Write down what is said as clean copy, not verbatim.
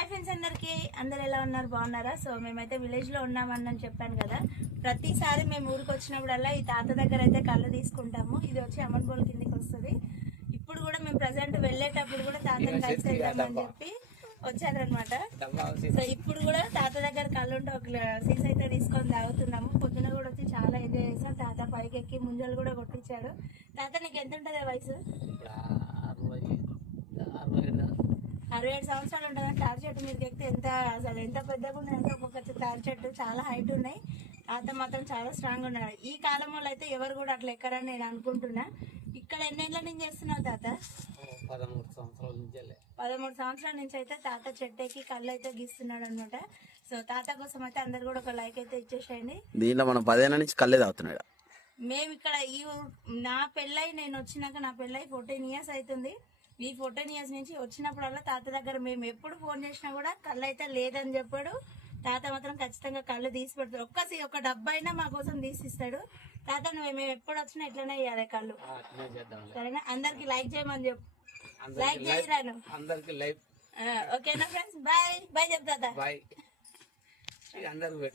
Hi friends, అందరు ఎలా ఉన్నారు? బాగున్నారా? సో మేమైతే విలేజ్ లో ఉన్నామని చెప్పాను కదా. ప్రతిసారి మేము ఊరికి వచ్చినప్పుడల్లా ఈ తాత దగ్గర అయితే కళ్ళు తీసుకుంటాము. ఇది వచ్చి అమన్బోల్ కిందికి వస్తుంది. ఇప్పుడు కూడా మేము ప్రజెంట్ వెళ్ళేటప్పుడు కూడా తాతని కలిసి వెళ్దామని చెప్పి వచ్చారనమాట. సో ఇప్పుడు కూడా తాత దగ్గర కళ్ళు ఉంటే ఒక సీస్ అయితే తీసుకొని తాగుతున్నాము. పొద్దున కూడా వచ్చి చాలా ఎంజాయ్ చేసాం. తాత పైకి ఎక్కి ముంజలు కూడా కొట్టించాడు. తాత నీకు ఎంత ఉంటుంది వయసు? 67 సంవత్సరాలు ఉంటుంది. తాడి చెట్టు మీదకి ఎక్కితే ఎంత పెద్దగా ఉన్నాయంటే ఒక్కొక్క తాడి చెట్టు చాలా హైట్ ఉన్నాయి. తాత మాత్రం చాలా స్ట్రాంగ్ ఉన్నాడు. ఈ కాలం వాళ్ళు అయితే ఎవరు కూడా అట్లా ఎక్కరని నేను అనుకుంటున్నా. ఇక్కడ ఎన్నేళ్ళ నుంచి చేస్తున్నావు తాత? 13 సంవత్సరాల నుంచి అయితే తాత చెట్టు ఎక్కి కళ్ళు అయితే గీస్తున్నాడు అనమాట. సో తాత కోసం అయితే అందరు కూడా ఒక లైక్ అయితే ఇచ్చేసేయండి. దీంట్లో మనం 10 ఏళ్ళ నుంచి కళ్ళే తాగుతున్నాడు. మేము ఇక్కడ నా పెళ్ళై నేను వచ్చినాక నా పెళ్ళై 14 ఇయర్స్ అవుతుంది. ఈ 14 ఇయర్స్ నుంచి వచ్చినప్పుడల్లా తాత దగ్గర మేము ఎప్పుడు ఫోన్ చేసినా కూడా కళ్ళు అయితే లేదని చెప్పాడు. తాత మాత్రం ఖచ్చితంగా కళ్ళు తీసి పెడతాడు. ఒక డబ్బా అయినా మా కోసం తీసిస్తాడు. తాత మేము ఎప్పుడు వచ్చినా ఎట్లనే చేయాలి కళ్ళు, సరేనా? అందరికి లైక్ చేయమని చెప్పు. లైక్ చేయరాను అందరికి లైక్. ఓకేనా ఫ్రెండ్స్? బాయ్ బాయ్ చెప్తా. బాయ్. అందరికి